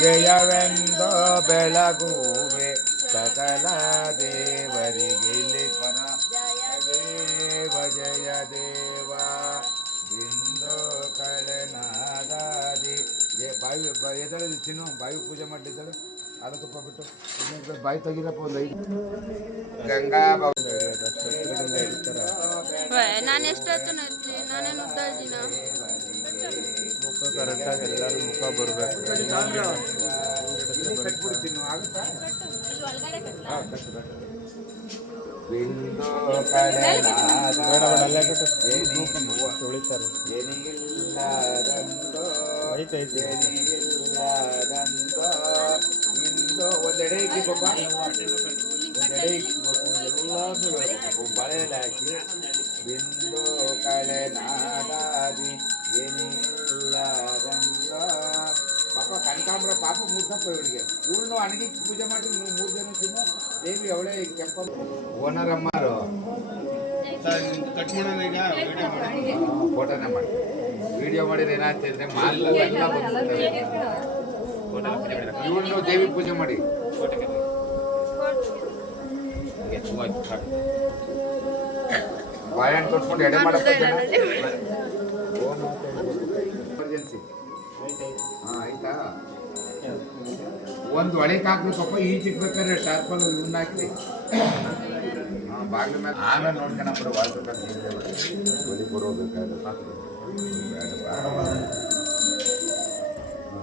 ಜಯವೆಂದೋ ಬೆಳಗುವೆ ಸಕಲ ದೇವರಿಗೆ ಪರ ಜಯ ದೇವ ಬಿಂದು ಕಳೆನಾದಾದಿ ಬಾಯಿ ಎದಳು ಚಿನ್ನು ಬಾಯಿ ಪೂಜೆ ಮಾಡಿದ್ದಳು ಅದಕ್ಕಪ್ಪ ಬಿಟ್ಟು ಬಾಯಿ ತೆಗಿರಪ್ಪ ಒಂದು 5 ಗಂಗಾ ನಾನು ಎಷ್ಟೊತ್ತು ನಾನೇನು ಉದ್ದ ಇದ್ದೀನ ಮುಖ ಕರೆಕ್ಟಾಗಿ ಎಲ್ಲರೂ ಮುಖ ಬರಬೇಕು. ಕಟ್ಬಿಡ್ತೀನಿ ಆಗುತ್ತಾ ತೊಳಿತಾರೆ ಒಂದೆಡೆ ಇಕ್ಕಿಪ್ಪ ಒಂದೆಡೆ ಇಕ್ಕಿಬೇಕು ಎಲ್ಲಾನು ಹೇಳ್ಬೇಕು ಬಳೆಯಲ್ಲಿ ಹಾಕಿ ಬಿಂದು ಕಳೆ ನಾದಾದಿ ಏನಿಲ್ಲದಂಗ ಪಾಪ ಕನಕಾಂಬ್ರ ಪಾಪ ಮೂರ್ಸಪ್ಪ ಇವಳಿಗೆ ಇವಳನ್ನು ಅಣಗಿ ಪೂಜೆ ಮಾಡಿ 3 ಜನ ತಿನ್ನು ದೇವಿ ಅವಳೇ ಕೆಂಪ ಓನರಮ್ಮರು ಫೋಟೋನೇ ಮಾಡಿ ವಿಡಿಯೋ ಮಾಡಿದ್ರೆ ಏನಾಗ್ತಿದ್ರೆ ಮಾಲ್ ಎಲ್ಲ ಇವಳನ್ನು ದೇವಿ ಪೂಜೆ ಮಾಡಿ ಬಾಳೆಹಣ್ಣು ತೊಟ್ಕೊಂಡು ಎಡೆ ಮಾಡಕ್ಕೆ ಎಮರ್ಜೆನ್ಸಿ ಆಯ್ತಾ ಒಂದು ಒಳಗೆ ಹಾಕ್ಬೇಕಪ್ಪ ಈಜಿಕ್ಬೇಕಾದ್ರೆ ಟಾರ್ಪಲ್ ಇವನ್ನ ಹಾಕಿ ಬಾಗಿಲ ಮೇಲೆ ಆಮೇಲೆ ನೋಡ್ಕೊಂಡ್ಬಿಡು ಒಲಿ ಬರೋಬೇಕಾದ್ರೆ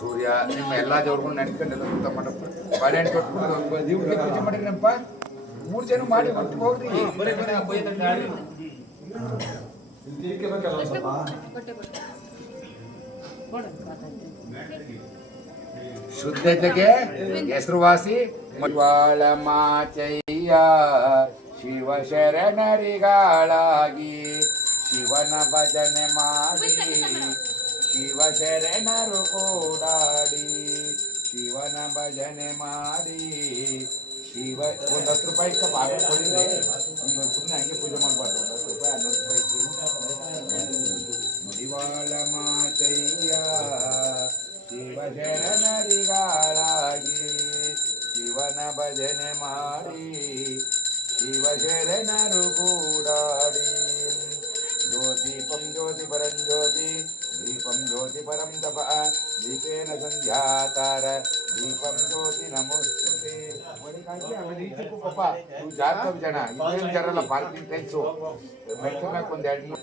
ಸೂರ್ಯ ನಿಮ್ಮ ಎಲ್ಲ ದೇವ್ರಿಗೂ ನೆನ್ಕೊಂಡೆಲ್ಲ ಊಟ ಮಾಡಪ್ಪ ಬಾಳೆಹಣ್ಣು ಕೊಟ್ಬಿಟ್ಟು ದೇವ್ರಿಗೆ ಪೂಜೆ ಮಾಡಿದ್ರಪ್ಪ 3 ಜನ ಮಾಡಿ ಒಟ್ಟಿಗೆ ಹೋಗ್ರಿ ಶುದ್ಧತೆಗೆ ಹೆಸರುವಾಸಿ ಮಟ್ವಾಳ ಮಾಚಯ್ಯ ಶಿವ ಶರಣರಿಗಾಳಾಗಿ ಶಿವನ ಭಜನೆ ಮಾಡಿ ಶಿವ ಶರಣರು ಕೂಡಾಡಿ ಶಿವನ ಭಜನೆ ಮಾಡಿ ಶಿವ ಒಂದು 10 ರೂಪಾಯಿ ಬಾಗ ಕೊಡಿದ್ರೆ ಈಗ ಸುಮ್ಮನೆ ಹಂಗೆ ಪೂಜೆ ಮಾಡಬಾರ್ದು 10 ರೂಪಾಯಿ 11 ರೂಪಾಯಿ ನುಡಿವಾಳ ಮಾಚಯ್ಯ ಶಿವ ಶರಣರಿಗಾಳಾಗಿ ಶಿವನ ಭಜನೆ ಮಾಡಿ ಶಿವ ಶರಣರು ಕೂಡಾಡಿ ಜ್ಯೋತಿಪಂ ಜ್ಯೋತಿ ಪರಂ ಜ್ಯೋತಿ ದೀಪಂ ಜ್ಯೋತಿ ಪರಂ ತಪ ದೀಪೇನ ಸಂಧ್ಯಾತಾರ ದೀಪಂ ಜ್ಯೋತಿ ನಮೋಸ್ತುತೆ ಪಾಪ ನೀವು ಜಾಸ್ತಿ ಜನ ಇನ್ನೇನು ಜರಲ್ಲ ಪಾರ್ಕಿಂಗ್ ಟೈಮ್ಸು ಮೆಟ್ಕೊಂಡಾಕ ಒಂದು 2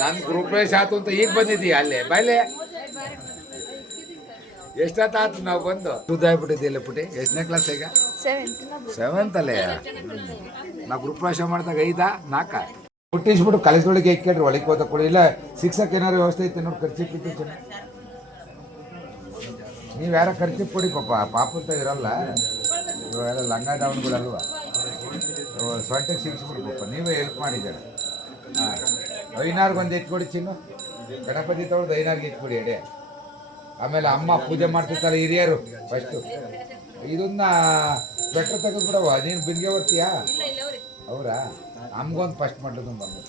ನನ್ನ ಗ್ರೂಪ್ರೇಶ್ ಆಯ್ತು ಅಂತ ಈಗ ಬಂದಿದ್ದೀಯ ಅಲ್ಲೇ ಬಾಯ್ಲೆ ಎಷ್ಟೊತ್ತಾಯ್ತು ನಾವು ಬಂದು ಸುದ್ದಾಗ್ಬಿಟ್ಟಿದ್ದಿಲ್ಲ ಪುಟಿ ಎಷ್ಟನೇ ಕ್ಲಾಸ್ ಈಗ 7th ಅಲ್ಲೇ ನಾವು ಗ್ರೂಪ್ರೇಶ ಮಾಡಿದಾಗ 5 4 ಹುಟ್ಟಿಸ್ಬಿಟ್ಟು ಕಲಿಸೊಳಗೆ ಇಕ್ಕೇಳ್ರಿ ಒಳಗೆ ಹೋದ ಕೊಡಿ ಇಲ್ಲ ಶಿಕ್ಷಕ ಏನಾರು ವ್ಯವಸ್ಥೆ ಐತೆ ನೋಡಿ ಖರ್ಚಿಪ್ಪಿತ್ತು ಚೆನ್ನಾಗಿ ನೀವು ಯಾರ ಖರ್ಚಿಪ್ ಕೊಡಿ ಪಾಪ ಅಂತ ಇರಲ್ಲ ಇವೆಲ್ಲ ಲಂಗ ದಾವಣಗಳಲ್ವ ಸೊಂಟಕ್ಕೆ ಸಿಕ್ಸ್ಬಿಡಿ ನೀವೇ ಹೆಲ್ಪ್ ಮಾಡಿದ್ದೀರ ಹಾಂ 5 ಒಂದು ಎತ್ಕೊಡಿ ಚಿನ್ನು ಗಣಪತಿ ತೊಗೊಳ್ದು 5 ಎತ್ಕೊಡಿ ಎಡೆ ಆಮೇಲೆ ಅಮ್ಮ ಪೂಜೆ ಮಾಡ್ತಿರ್ತಾರೆ ಹಿರಿಯರು ಫಸ್ಟು ಇದನ್ನ ಬೆಟ್ಟ ತೆಗೆದ್ಬಿಡವ ನೀನು ಬಿಂದಿಗೆ ಬರ್ತೀಯಾ ಅವರಾ ನಮ್ಗೊಂದು ಫಸ್ಟ್ ಮಾಡ್ಲಿದ್ದು ಬಂದು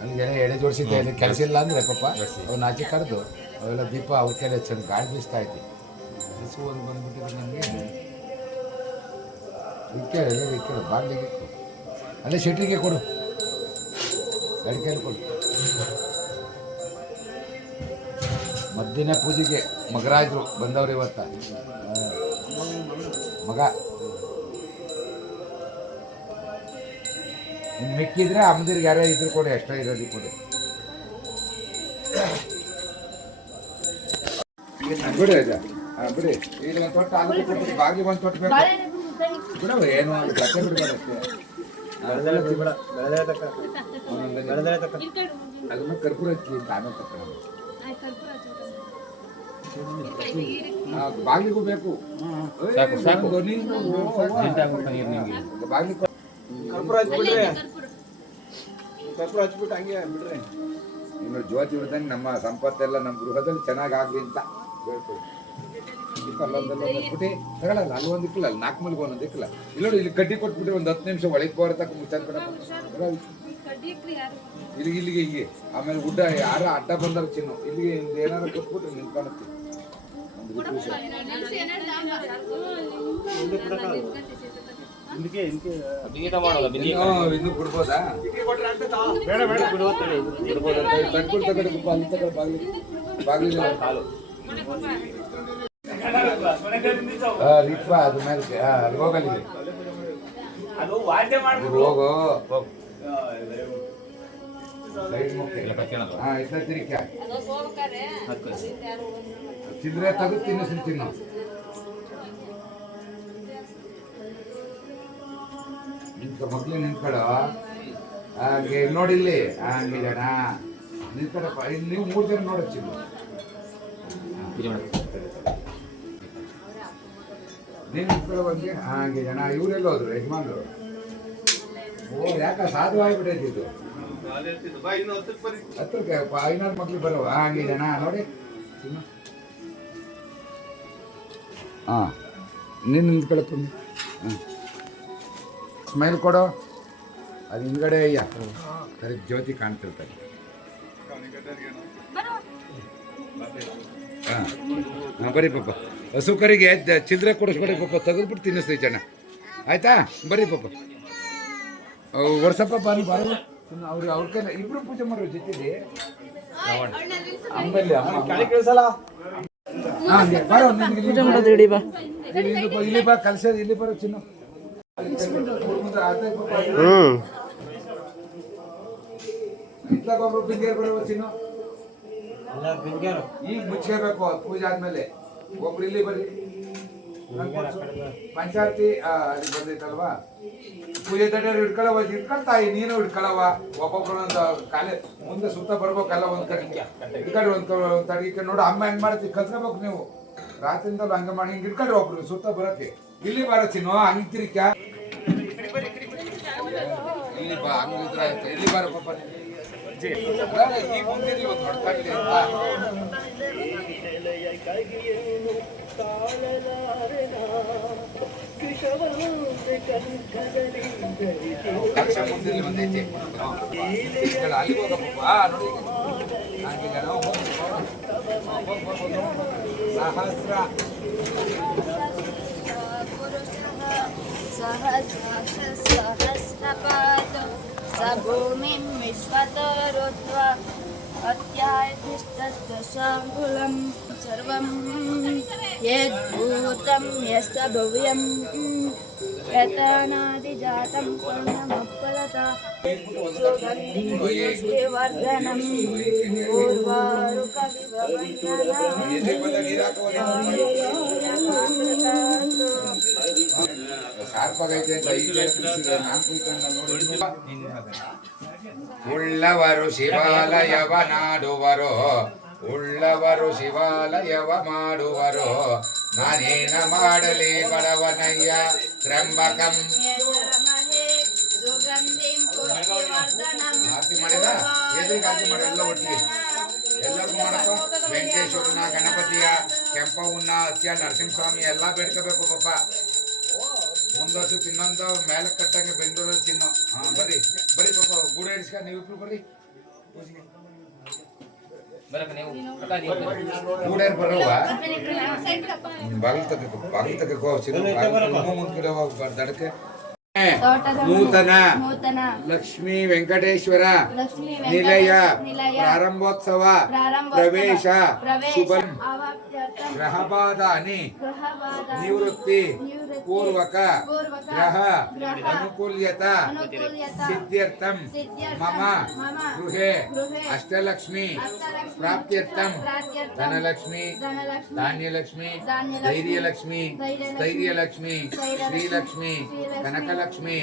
ಅಲ್ಲಿಗೆಲ್ಲ ಎಡೆ ಜೋಡಿಸಿದ್ದೆ ಅಲ್ಲಿ ಕೆಲಸ ಇಲ್ಲ ಅಂದರೆ ಪಾಪ ಅವ್ನು ಆಚೆ ಕರೆದು ಅವೆಲ್ಲ ದೀಪ ಅವ್ರ ಕೈಲಿ ಚೆಂದ ಗಾಳಿ ಬೀಸ್ತಾ ಇದ್ದೆ ಬಿಸು ಒಂದು ಬಂದ್ಬಿಟ್ಟಿದ್ರೆ ನಮಗೆ ಇಕ್ಕೇಳು ಬಾಗಿಲಿಗೆ ಇಕ್ಕು ಅಲ್ಲೇ ಶೆಟ್ರಿಗೆ ಕೊಡು ಅಡಿಕೆಯಲ್ಲಿ ಕೊಡು ಮಧ್ಯಾಹ್ನ ಪೂಜೆಗೆ ಮಗರಾಜರು ಬಂದವ್ರು ಇವತ್ತ ಮಗ ಇನ್ನು ಮಿಕ್ಕಿದ್ರೆ ಅಮ್ಮದಿರ್ಗೆ ಯಾರೇ ಇದ್ರು ಕೊಡಿ ಎಷ್ಟೋ ಇರೋದು ಕೊಡಿ ಬಿಡಿ ಅಜ್ಜ ಬಿಡಿ ಈಗ ಒಂದು ತೊಟ್ಟು ಆಲೂ ಕೊಟ್ಟು ಬಾಗಿ ಒಂದು ತೊಟ್ಟು ಬೇಕು ಬಿಡವ ಏನು ಕಟ್ಟೆ ಬಿಡ್ಬೇಡಷ್ಟೇ ಅದನ್ನ ಕರ್ಪೂರ ಹಚ್ಚಿ ಅಂತ ಆಮೇಲೆ ತಕ್ಕ ಬಾಗಿಲಿಗೂ ಬೇಕು ಬಾಗಿಲು ಕರ್ಪೂರ ಹಚ್ಬಿಟ್ಟು ಹಂಗೆ ಬಿಡ್ರಿ ಇನ್ನು ಜ್ಯೋತಿ ಬಿಡ್ದಂಗೆ ನಮ್ಮ ಸಂಪತ್ತೆಲ್ಲ ನಮ್ಮ ಗೃಹದಲ್ಲಿ ಚೆನ್ನಾಗಿ ಆಗಲಿ ಅಂತ ಹೇಳ್ತೀವಿ ಅಲ್ಲೊಂದಲ್ಲೊಂದ್ಬಿಟ್ಟು ತಗೊಳ್ಳಲ್ಲ ಅಲ್ಲೊಂದು ಇಕ್ಕಲ್ಲ 4 ಮಲಿಗೆ ಒಂದೊಂದು ಇಕ್ಕಲ್ಲ ಇಲ್ಲ ನೋಡಿ ಇಲ್ಲಿ ಕಡ್ಡಿ ಕೊಟ್ಬಿಟ್ರೆ ಒಂದು 10 ನಿಮಿಷ ಒಳಗೆ ಬರೋ ತಕ್ಕ ಮುಚ್ಚಾಕ ಇಲ್ಲಿಗೆ ಹೀಗೆ ಆಮೇಲೆ ಗುಡ್ಡ ಯಾರ ಅಡ್ಡ ಬಂದಾರ ಚಿನ್ನು ಇಲ್ಲಿಗೆ ಏನಾರು ಕೊಟ್ಬಿಟ್ರೆ ನಿಂತ್ಕೊಳತ್ತೆ ಇನ್ನು ಕೊಡ್ಬೋದಾ ತಡ್ಕೊಳ್ ತಗಡೆ ಅಲ್ಲಿ ತಗಡೆ ಬಾಗಿಲು ರಿಪ್ಪ ಅದು ಮೇಲೆ ಅಲ್ಲಿ ಹೋಗಲ್ಲಿದೆ ಹೋಗೋ ಚಿದ್ರೆ ತೆಗೆದು ತಿನ್ನಿಸಿ ತಿನ್ನು ಮಕ್ಳು ನಿಂತ್ಕೊಳ್ಳೋ ಹಾಗೆ ನೋಡಿಲ್ಲಿ ಹಂಗೆ ಜನ ನಿಂತ್ಕೊಳಪ್ಪ ಇಲ್ಲಿ ನೀವು 3 ಜನ ನೋಡೋ ಚಿನ್ನು ನೀವು ನಿಂತ್ಕೊಳ್ಳೋ ಬಂದು ಹಾಗೆ ಜನ ಇವರೆಲ್ಲ ಹೋದ್ರು ಯಜಮಾನ್ರು ಓ ಯಾಕ ಸಾಧು ಆಗ್ಬಿಟ್ಟೈತಿ ಇದು ಹತ್ರಕ್ಕೆ 500 ಮಕ್ಳು ಬರೋ ಹಾಗೆ ಜನ ನೋಡಿ ಹಾಂ ನೀನು ನಿಂತ್ಕೊಳಕ್ಕೊಮ್ಮೆ ಹಾಂ ಸ್ಮೈಲ್ ಕೊಡೋ ಅದು ಹಿಂದ್ಗಡೆ ಅಯ್ಯ ಸರಿ ಜ್ಯೋತಿ ಕಾಣ್ತಿರ್ತಾರೆ ಹಾಂ ಹಾಂ ಬರೀ ಪಾಪ ಹಸುಕರಿಗೆ ಚಿಲ್ಲರೆ ಕೊಡಿಸ್ಬೇಡಿ ಪಾಪ ತೆಗೆದ್ಬಿಟ್ಟು ತಿನ್ನಿಸ್ತೀವಿ ಜನ ಆಯ್ತಾ ಬರೀ ಪಾಪ ವರ್ಷಪ್ಪ ಬಾರಿ ಬರಲ್ಲ ಅವ್ರ ಕೈ ಇಬ್ರು ಪೂಜೆ ಮಾಡೋ ಜೊತೆಲಿ ಅಂಬಲ್ಲಿ ಬರೋ ಇಲ್ಲಿ ಬಾ ಕಲ್ಸೋದು ಇಲ್ಲಿ ಬರೋ ಚಿನ್ನು ಒಬ್ರು ಬಿಂಗೇರ್ ಬರುವ ಚಿನ್ನು ಈಗ ಮುಚ್ಕೋಬೇಕು ಪೂಜೆ ಆದ್ಮೇಲೆ ಒಬ್ರು ಇಲ್ಲಿ ಬರ್ರಿ ಪಂಚಾಯತಿ ಅಲ್ಲಿ ಬಂದೈತಲ್ವಾ ಪೂಜೆ ತಡೆಯವ್ರು ಇಟ್ಕೊಳ್ತಾಯಿ ನೀನು ಹಿಡ್ಕೊಳವ ಒಬ್ಬೊಬ್ರೊಂದು ಕಾಲೇ ಮುಂದೆ ಸುತ್ತ ಬರ್ಬೇಕಲ್ಲ ಒಂದ್ ಕಡೆ ಇಟ್ಕೊಂಡ್ರಿ ಒಂದ್ ತಡಗಿಕೆ ನೋಡು ಅಮ್ಮ ಹೆಂಗ್ ಮಾಡ್ತಿ ಕಲ್ತ್ಕೋಬೇಕು ನೀವು ರಾತ್ರಿಯಿಂದಲೂ ಹಂಗ ಮಾಡಿ ಹಿಂಗ್ ಇಟ್ಕೊಂಡ್ರಿ ಒಬ್ರು ಸುತ್ತ ಬರಕ್ಕೆ ಇಲ್ಲಿ ಬರ ಚಿನ್ನು ಹಂಗ್ ತಿರ್ಕ ಇಲ್ಲಿ ಬಾ ಹಂಗಿದ್ರ ಆಯ್ತು ಇಲ್ಲಿ ಬಾರ ಪಾಪ ಈ ಮುಂದಿರ್ಲಿ ಒಂದು ಹೊಡ್ಕಾಡ್ಲಿ ಲಕ್ಷ ಮುಂದಿರ್ಲಿ ಒಂದೈತಿ ಅಲ್ಲಿ ಹೋಗಪ್ಪ ನೋಡಿ ಹಂಗಿಲ್ಲ ನಾವು ಸಹಸ್ರ सहस्रपाद स भूमिं विश्वतरुत्वा अत्याधिष्ठदशाङ्गुलं सर्वं यद्भूतं यश्च भव्यं यतनादिजातं पूर्णमुत्पलता सुगन्धिवर्धनं ಉಳ್ಳವರು ಶಿವಾಲಯವ ನಾಡುವರು ಉಳ್ಳವರು ಶಿವಾಲಯವ ಮಾಡುವರು ನಾನೇನ ಮಾಡಲಿ ಬಡವನಯ್ಯ ತ್ರಂಬಕಂ ಆರತಿ ಮಾಡಿದ ಎದುರಿಗೆ ಆರತಿ ಮಾಡಿ ಎಲ್ಲ ಒಟ್ಟಿಗೆ ಎಲ್ಲರಿಗೂ ಮಾಡಪ್ಪ ವೆಂಕಟೇಶ್ವರನ ಗಣಪತಿಯ ಕೆಂಪವನ್ನ ಹತ್ಯ ನರಸಿಂಹಸ್ವಾಮಿ ಎಲ್ಲ ಬೇಡ್ಕೋಬೇಕು ಪಾಪ ಮುಂದೊಸು ತಿನ್ನೊಂದು ಮೇಲೆ ಕಟ್ಟಂಗೆ ಬೆಂಗಳೂರಲ್ಲಿ ತಿನ್ನೋ ಹಾಂ ಬರ್ರಿ ಬರ್ರಿ ಪಾಪ ಗೂಡ ಇರಿಸ್ಕ ನೀವಿಬ್ರು ಬರ್ರಿ ಗೂಡೇರ್ ಬರವ ಬಾಗಿಲು ತಗೋ ಮುಂದ್ಗಡೆ ದಡಕ್ಕೆ ನೂತನ ಲಕ್ಷ್ಮೀ ವೆಂಕಟೇಶ್ವರ ನಿಲಯ ಪ್ರಾರಂಭೋತ್ಸವ ಪ್ರವೇಶ ಶುಭ ಗ್ರಹಬಾಧಾನಿ ನಿವೃತ್ತಿ ಪೂರ್ವಕ ಗ್ರಹ ಅನುಕೂಲ್ಯತ ಸಿದ್ಧ್ಯರ್ಥಂ ಮಮ ಗೃಹೆ ಅಷ್ಟಲಕ್ಷ್ಮಿ ಪ್ರಾಪ್ತ್ಯರ್ಥಂ ಧನಲಕ್ಷ್ಮಿ ಧಾನ್ಯಲಕ್ಷ್ಮಿ ಧೈರ್ಯಲಕ್ಷ್ಮಿ ಸ್ಥೈರ್ಯಲಕ್ಷ್ಮಿ ಶ್ರೀಲಕ್ಷ್ಮಿ ಕನಕಲಕ್ಷ್ಮಿ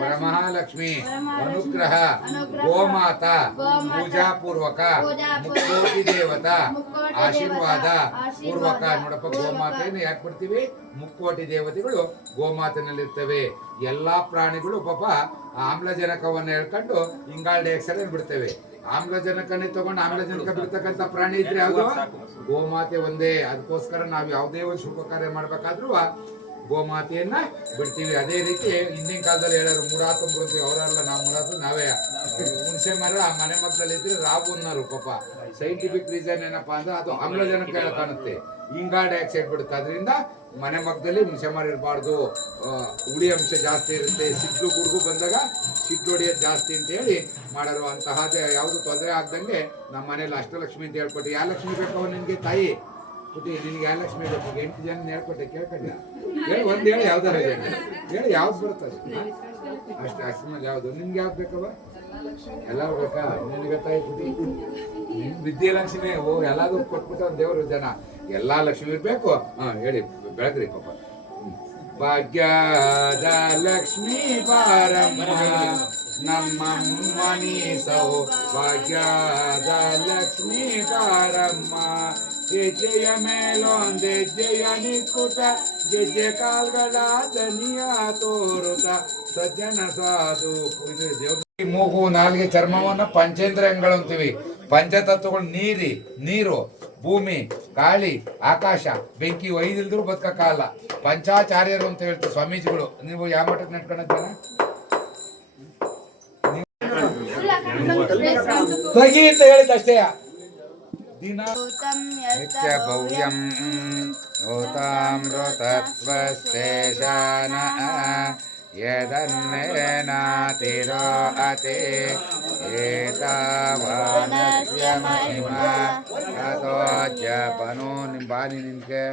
ವರಮಹಾಲಕ್ಷ್ಮಿ ಅನುಗ್ರಹ ಗೋಮಾತ ಪೂಜಾಪೂರ್ವಕ ಮುಕ್ಕೋಟಿ ದೇವತಾ ಆಶೀರ್ವಾದ ಪೂರ್ವಕ ನೋಡಪ್ಪ ಗೋಮಾತೆಯನ್ನು ಯಾಕೆ ಬರ್ತೀವಿ ಮುಕ್ಕೋಟಿ ದೇವತೆಗಳು ಗೋಮಾತೆನಲ್ಲಿರ್ತವೆ ಎಲ್ಲಾ ಪ್ರಾಣಿಗಳು ಪಾಪ ಆಮ್ಲಜನಕವನ್ನು ಹೇಳ್ಕೊಂಡು ಇಂಗಾಲ್ ಡೈಆಕ್ಸೈಡ್ ಬಿಡ್ತೇವೆ ಆಮ್ಲಜನಕನೇ ತಗೊಂಡು ಆಮ್ಲಜನಕ ಬಿಡ್ತಕ್ಕಂಥ ಪ್ರಾಣಿ ಇದ್ರೆ ಯಾವುದು ಗೋಮಾತೆ ಒಂದೇ ಅದಕ್ಕೋಸ್ಕರ ನಾವು ಯಾವುದೇ ಒಂದು ಶುಭ ಕಾರ್ಯ ಮಾಡ್ಬೇಕಾದ್ರೂ ಗೋಮಾತೆಯನ್ನ ಬಿಡ್ತೀವಿ. ಅದೇ ರೀತಿ ಹಿಂದಿನ ಕಾಲದಲ್ಲಿ ಹೇಳೋರು ಮೂಡಾತು ಬಿಡ್ತೀವಿ, ಅವರಲ್ಲ ನಾವು ಮೂಡಾತು ನಾವೇ. ಹುಣಸೆ ಮರ ಆ ಮನೆ ಮಕ್ಕಳಲ್ಲಿ ಇದ್ರೆ ರಾಬು ಅನ್ನೋರು ಪಾಪ. ಸೈಂಟಿಫಿಕ್ ರೀಸನ್ ಏನಪ್ಪಾ ಅಂದ್ರೆ ಅದು ಆಮ್ಲಜನಕ ಕಾಣುತ್ತೆ, ಇಂಗಾಲ ಡೈಆಕ್ಸೈಡ್ ಬಿಡುತ್ತೆ. ಅದರಿಂದ ಮನೆ ಮಕ್ಕದಲ್ಲಿ ಹುಣಸೆ ಮರ ಇರಬಾರ್ದು, ಹುಳಿ ಅಂಶ ಜಾಸ್ತಿ ಇರುತ್ತೆ, ಸಿಡ್ಲು ಗುಡುಗು ಬಂದಾಗ ಸಿಡ್ಲು ಹೊಡಿಯೋದು ಜಾಸ್ತಿ ಅಂತ ಹೇಳಿ ಮಾಡೋರು. ಅಂತಹದೇ ಯಾವುದು ತೊಂದರೆ ಆಗ್ದಂಗೆ ನಮ್ಮ ಮನೇಲಿ ಅಷ್ಟಲಕ್ಷ್ಮಿ ಅಂತ ಹೇಳ್ಕೊಟ್ಟು. ಯಾವ ಲಕ್ಷ್ಮಿ ಬೇಕವ ನಿನಗೆ ತಾಯಿ ಪುಟಿ, ನಿನಗೆ ಯಾವ ಲಕ್ಷ್ಮಿ ಬೇಕು? 8 ಜನ ಹೇಳ್ಕೊಟ್ಟೆ, ಕೇಳ್ಕೊಂಡ ಹೇಳಿ, ಒಂದು ಹೇಳಿ ಯಾವ್ದಾರ ಹೇಳಿ ಯಾವ್ದು ಬರ್ತದೆ ಅಷ್ಟು ಅಷ್ಟಮಲ್ಲಿ ಯಾವುದು ನಿಮ್ಗೆ ಯಾವ್ದು ಬೇಕವ? ಎಲ್ಲ ಬೇಕಾ ನಿನಗೆ ತಾಯಿ ಪುಟಿ? ವಿದ್ಯಾಲಕ್ಷ್ಮಿ ಎಲ್ಲಾದ್ರೂ ಕೊಟ್ಬಿಟ್ಟು ಒಂದು ದೇವರು ಜನ ಎಲ್ಲ ಲಕ್ಷ್ಮಿ ಇರ್ಬೇಕು. ಹೇಳಿ ಬೆಳಗ್ರಿ ಪಾಪ. ಭಾಗ್ಯದ ಲಕ್ಷ್ಮೀ ಬಾರಮ್ಮ ನಮ್ಮಮ್ಮನಿ ಸೌ, ಭಾಗ್ಯದ ಲಕ್ಷ್ಮೀ ಬಾರಮ್ಮ. ಹೆಜ್ಜೆಯ ಮೇಲೊಂದು ಹೆಜ್ಜೆಯ ನಿಕ್ಕುಟ, ಗೆಜ್ಜೆ ಕಾಲ್ಗಳ ದನಿಯ ತೋರುತ, ಸಜ್ಜನ ಸಾಧು ಇದು ದೇವ್ರ. ಮೂಗು ನಾಲ್ಗೆ ಚರ್ಮವನ್ನ ಪಂಚೇಂದ್ರಿಯಗಳು ಅಂತೀವಿ. ಪಂಚತತ್ವಗಳು ನೀರು, ಭೂಮಿ, ಗಾಳಿ, ಆಕಾಶ, ಬೆಂಕಿ 5 ಇಲ್ದ್ರೂ ಬದುಕಕ್ಕಾಗಲ್ಲ. ಪಂಚಾಚಾರ್ಯರು ಅಂತ ಹೇಳ್ತೀವಿ ಸ್ವಾಮೀಜಿಗಳು. ನೀವು ಯಾವ ಮಠಕ್ಕೆ ನಡ್ಕೊಂಡಿದ್ದಾರ? ತಗಿ ಅಂತ ಹೇಳಿದ್ದಷ್ಟೇ. ದಿನ ನಿತ್ಯ ಭವ್ಯಂ ಓತಾಮೃತತ್ವಸ್ತೇಶಾನ ಯದನ್ನೇನಾತಿರೋ ಅತಿ ಏತಾವಾನಸ್ಯ ಮಹಿಮಾ ಅಥೋಜ್ಯ ಬನೋ. ನಿಮ್ಮ ಬಾನಿ ನಿನ್ಗೆ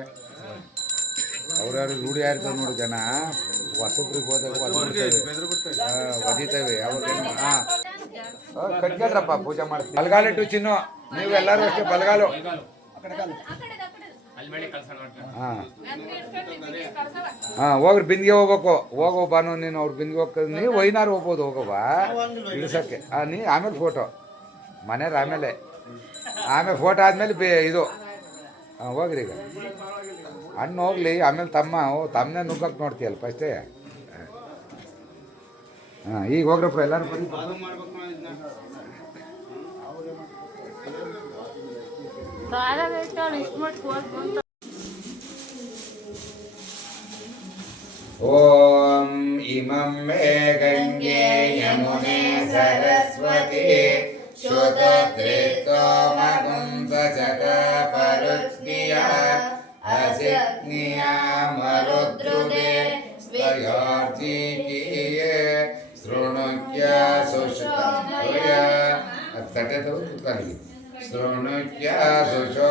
ಅವ್ರವ್ರು ರೂಢಿ ಆಯ್ತದೆ ನೋಡು. ಜನ ಹೊಸಬ್ರಿಗೆ ಹೋದಾಗ ಒದಿತೇವೆ ಅವಾಗ. ಕಟ್ಕೊಳ್ರಪ್ಪ, ಪೂಜೆ ಮಾಡ್ತೀವಿ. ಬಲಗಾಲಿಟ್ಟು ಚಿನ್ನು, ನೀವೆಲ್ಲರೂ ಅಷ್ಟೇ ಬಲಗಾಲು. ಹೋಗ್ರಿ ಬಿಂದಿಗೆ ಹೋಗ್ಬೇಕು. ಹೋಗೋ ಬಾನು ನೀನು, ಅವ್ರು ಬಿಂದಿಗೆ ಹೋಗ್ತದೆ. ನೀವು ವೈನಾರು ಹೋಗ್ಬೋದು, ಹೋಗೋವ ಇಳಿಸೋಕ್ಕೆ. ನೀ ಆಮೇಲೆ ಫೋಟೋ ಮನೆಯವ್ರು, ಆಮೇಲೆ ಫೋಟೋ ಆದಮೇಲೆ ಇದು ಹೋಗ್ರಿ. ಈಗ ಹಣ್ಣು ಹೋಗ್ಲಿ, ಆಮೇಲೆ ತಮ್ಮನೇ ನುಗ್ಗಕ್ಕೆ ನೋಡ್ತೀಯಲ್ಲ ಫಸ್ಟೇ. ಈಗ ಹೋಗ್ರಪ್ಪ ಎಲ್ಲರೂ ಬರೀ. ಓಂ ಇಮಂ ಮೇ ಗಂಗೆ ಯಮುನೆ ಸರಸ್ವತಿ ಶುದ್ಧತ್ರಿತ್ವಮಗುಂಸಜಗ ಪರುಷ್ಣಿಯ ಅಸಿಗ್ನಿಯ ಮರುದ್ರುದೆ ಸ್ವಯಾರ್ಜಿಕೀಯೇ ಶೃಣುಕ್ಯ ಸುಶ್ರೂಯ. ತಟ್ಟೆದವರು ಕುತ್ಕೊಳ್ಳಿ. ಶೃಣುಕ್ಯ ಸುಶೋ